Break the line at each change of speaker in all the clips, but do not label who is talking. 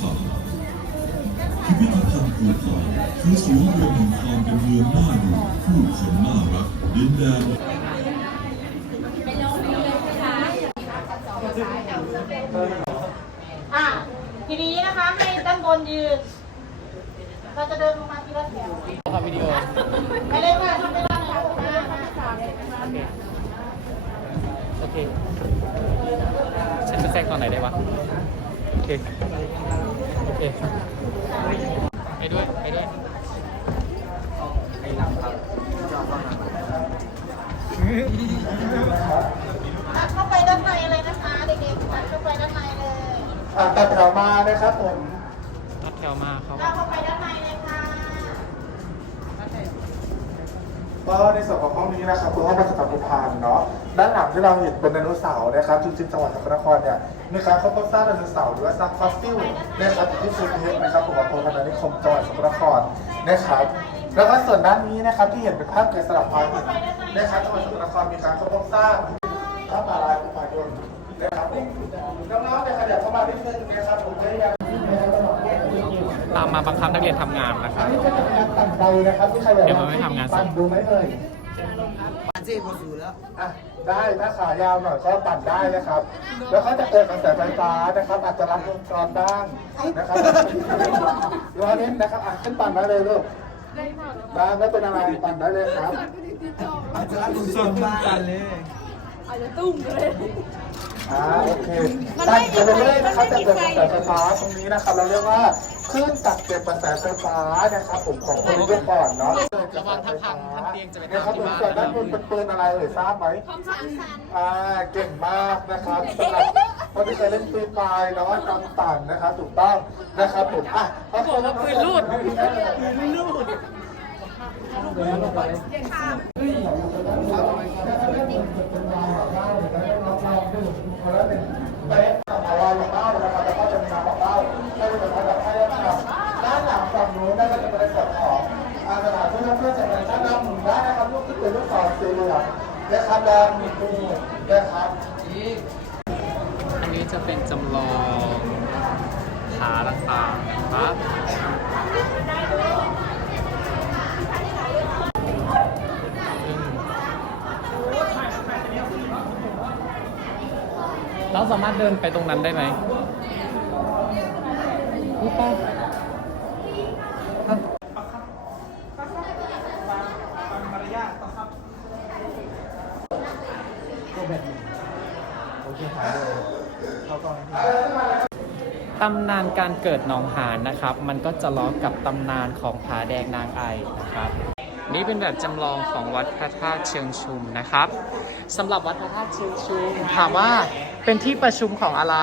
ภัณพิพิธภัณฑ์ภูเขาคื
อศู
นย์รวมแห่งความเป็นเมืองน่าอยู่ผู้คนน่ารักดินแดน
ทีนี้นะคะให้ด้งบนยืน เราจะเดินลงมาที่ละแถว
ทำวิดีโอ
ไปเลยค่ะทำเวลนึ่งบีหมยน
โอเคฉันจะแทรกตอนไหนได้วะ โอเค โอเค ไปด้วย ไปด้วย
อะเข้าไปด้านในเลยนะคะเด็กๆอะเข้าไปด้านในเลย
อะตัดแถวมานะครับผม
ตัดแถวมาเขา
เราเข้าไปด้าน
ก็ในส่วนของห้องนี้นะครับคือห้องประชาสัมพันธ์เนาะด้านหลังที่เราเห็นเป็นไดโนเสาร์นะครับจริงๆจังหวัดสกลนครเนี่ยมีการเขาก็สร้างไดโนเสาร์หรือว่าสร้างฟอสซิลนะครับที่สุดเทพนะครับของอำเภอพนัสนิคมจังหวัดสกลนครนะครับแล้วก็ส่วนด้านนี้นะครับที่เห็นเป็นภาพเกสลับพลอยหินนะครับจังหวัดสกลนครมีการเขาก็สร้างพระปาลายภูผายนนะครับผมน้องๆนี่ยขยับเข้ามานิดนึงนะครับผมพยายาม
ตาม มาบังคับนักเรียนทำงานนะครับ
อันนี้จะเป็นการปั่นไฟนะครับที่ใครอยาก
เดี๋ยวมันไม่ทำงาน
ปั่นดูไหมเอ่ย
ปันเจ้พอสูแล้ว
อะได้ถ้าขายาวหน่อยก็ปั่นได้นะครับ แล้วก็จะเกิดกระแสไฟฟ้านะครับ อาจจะรับวงจรบ้างนะครับรอเน้นนะครับอะขึ้นปั่นได้เลยลูกได้ไม่เป็นอะไรปั่นได้เลยครับ
อาจจะรับสดบ้านเลย
อ่าโอเคปั่นไปเรื่อยๆนะครับจะเกิดกระแสไฟฟ้าตรงนี้นะครับ เราเรียกว่าคลื่นกักเก็บกระแสไฟฟ้านะครับผมของคนรุ่นก่อนเนาะ
ระวังถ้าพังทันเตียงจะไป
นะครับ
ทำ
ผ
ที่
ม
บ้าน
ส่วนด้านบนเป็นปืนอะไรเอ่ยทราบไหมอ่าเก่งมากนะครับสำหรับคนที่เคยเล่นฟรีไฟล์เนาะจำตันนะครับถูกต้องนะครับผมอะเอาคนละปืนลูดปืนลูดเป๊ะกับมาวางเป้านะครับแล้วก็จะมีน้ำเป้าให้เป็นระดับให้นะครับด้านหลังฝั่งนู้นนั่นก็จะเป็นในส่วนของอาสถานที่ท่องเที่ยวเชิงด้านหน้าหมุนได้นะครับลูกที่เป็นลูกศรสีเหลืองนะครับแดงมีตู นะครับ
อันนี้จะเป็นจำลองขาต่างๆนะครับเราสามารถเดินไปตรงนั้นได้ไหมนี่ป่ะ ตำนานการเกิดหนองหานนะครับ มันก็จะล้อกับตำนานของผาแดงนางไอนะครับ นี่เป็นแบบจำลองของวัดพระธาตุเชิงชุมนะครับสำหรับวัดพระธาตุเชิงชุมถามว่าเป็นที่ประชุมของอะไร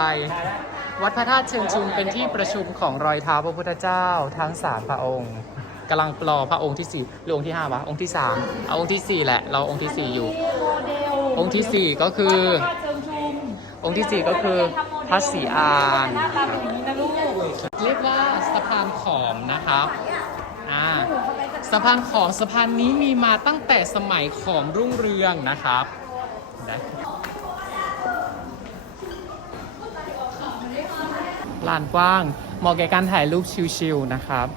วัดพระธาตุเชิงชุมเป็นที่ประชุมของรอยเท้าพระพุทธเจ้า ทั้งสามพระองค์กำลังรอพระองค์ที่สี่หรือองค์ที่ห้าวะองค์ที่สามเอาองค์ที่สี่แหละเราองค์ที่สี่อยู่ องค์ที่สี่ก็คือ องค์ที่สี่ก็คือพระศรีอานเรียกว่าสะพานขอมนะครับอ่าสะพานขอมสะพานนี้มีมาตั้งแต่สมัยขอมรุ่งเรืองนะครับลานกว้างเหมาะแก่การถ่ายรูปชิลๆนะครับ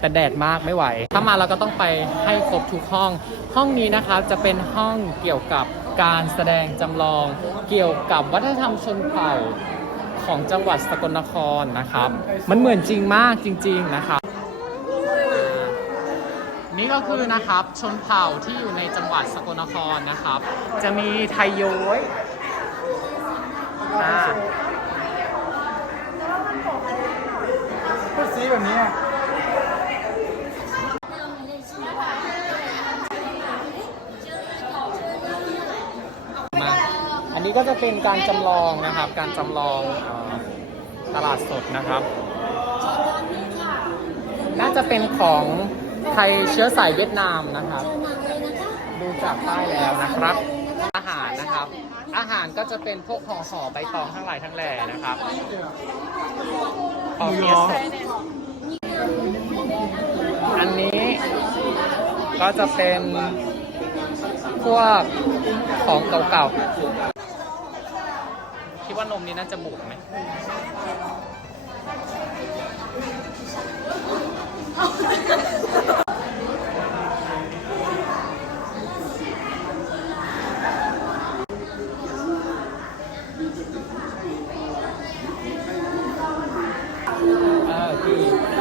แต่แดดมากไม่ไหว ถ้ามาเราก็ต้องไปให้ครบทุกห้อง ห้องนี้นะครับจะเป็นห้องเกี่ยวกับ การแสดงจำลองเกี่ยวกับวัฒนธรรมชนเผ่าของจังหวัดสกลนครนะครับ มันเหมือนจริงมากจริง ๆนะครับ นี่ก็คือนะครับชนเผ่าที่อยู่ในจังหวัดสกลนครนะครับ จะมีไทยโย้ยอ่า
สีแบบนี้
มาอันนี้ ก็จะเป็นการจำลองนะครับ การจำลองเอ่อตลาดสดนะครับ น่าจะเป็นของไทยเชื้อสายเวียดนามนะครับ ดูจากป้ายแล้วนะครับ อาหารนะครับ อาหารก็จะเป็นพวกห่อห่อใบตองทั้งหลายทั้งแหล่นะครับปอเปี๊ยะสดอันนี้ก็จะเป็นพวกของเก่าๆ ดว่านมนี้น่าจะบวกไหม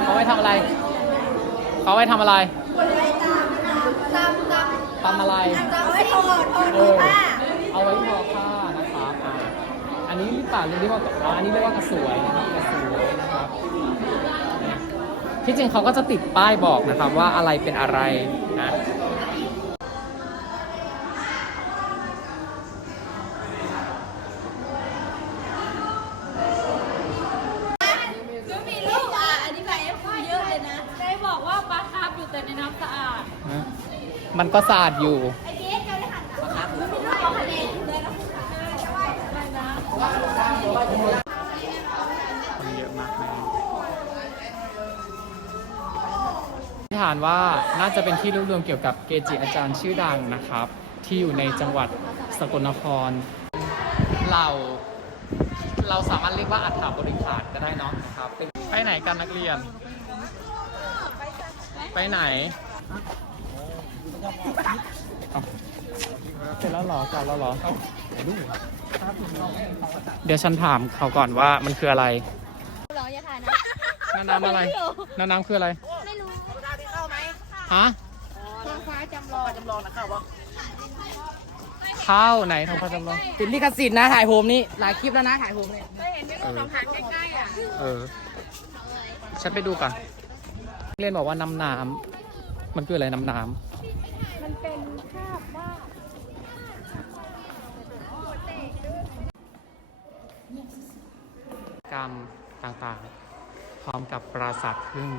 เขาไปทำอะไร เขาไว้ทำอะไร
ตามตาม
ตามอะไร
ตาไว้โทรโดผ้า
นี้หรือเปล่าเรียกว่าอ๋ออันนี้เรียกว่ากระสวยนะครับกระสวยนะครับที่จริงเขาก็จะติดป้ายบอกนะครับว่าอะไรเป็นอะไรนะ
ก็มีลูกอะอธิบายให้ฟังเยอะเลยนะ
ได้บอกว่าปลาคาร์ฟอยู่แต่ในน้ำสะอาด
มันก็สะอาดอยู่
ไอ้
ฐานว่าน่าจะเป็นที่รวบรวมเกี่ยวกับเกจิอาจารย์ชื่อดังนะครับ ที่อยู่ในจังหวัดสกลนคร เราเราสามารถเรียกว่าอัฐบริขารก็ได้เนาะนะครับเป็นไปไหนกันนักเรียน ไปไหนเอ้าเสร็จแล้วเหรอกลับแล้วเหรอ เดี๋ยวฉันถามเขาก่อนว่ามันคืออะไร
รออย่าถ่ายนะ
น้าน้ำอะไร น้าน้ำคืออะไร
ไม่รู้
ฮะ
ทางฟ้าจำลองจำลองนะครั
ข้าวไหนทองพระจำลอง
ติดลิขสิทธิ์นะถ่ายผมนี่หลายคลิปแล้วนะถ่ายผมเนี่ย
เออเออฉันไปดูก่อนเรียนบอกว่าน้ำน้ำมันคืออะไรน้ำน้
มันเป็นภาพวาดำ
กรรมต่างๆ พร้อมกับปราสาทพึ่ง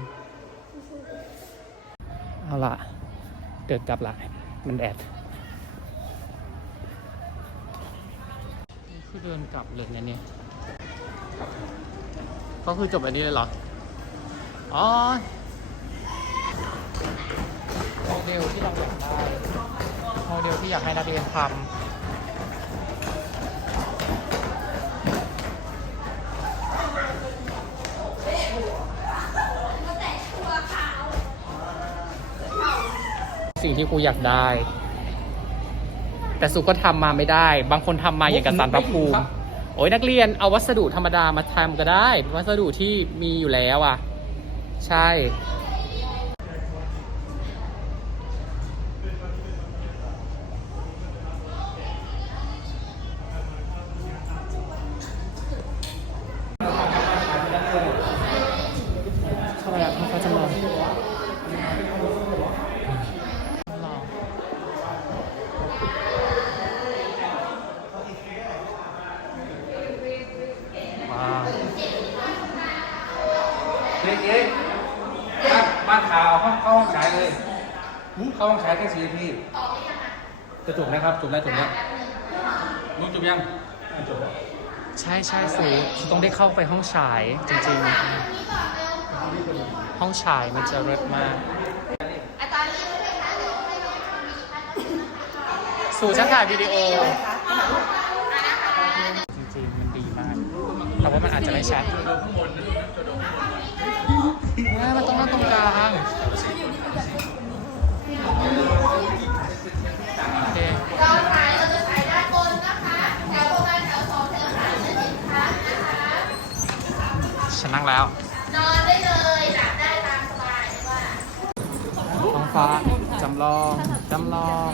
เอาละเดินกลับละมันแดดคือเดินกลับเลยเนี่ยเนี่ยก็คือจบอันนี้เลยเหรอ อ๋อโมเดลที่เราอยากได้โมเดลที่อยากให้นักเรียนทำ สิ่งที่ครูอยากได้ แต่สุก็ทำมาไม่ได้ บางคนทำมาอย่างกับสันพระภูมิ โอ้ยนักเรียนเอาวัสดุธรรมดามาทำก็ได้ วัสดุที่มีอยู่แล้วอะ ใช่ เจ๊
เจ๊บ้านบ้านข่าวเข้าเข้าห้องฉายเลยเข้าห้องฉายแค่สี่นาทีจะจบนะครับจบแล้วจบแล้วนุ้งจบยังอะจบแล้ว
ใช่ใช่สูสูต้องได้เข้าไปห้องฉายจริงๆ ห้องฉายมันจะเลิศมากสู่ฉันถ่ายวิดีโอ จริงๆ มันดีมาก แต่ว่ามันอาจจะไม่ชัด อ่ามันต้องนั่งตรงกลางโอเค
เราถ่ายเราจะถ่ายด้านบนนะคะแถวประมาณแถวสองแถวสามนั่นเองค่ะนะคะ
ฉันนั่งแล้ว
นอนได้เลยหลับได้ตามสบายไม่ว่า
ท้องฟ้าจำลองจำลอง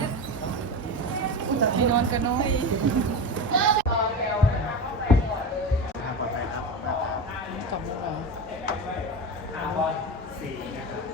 ที่นอนกันน้อย ซีนะครับ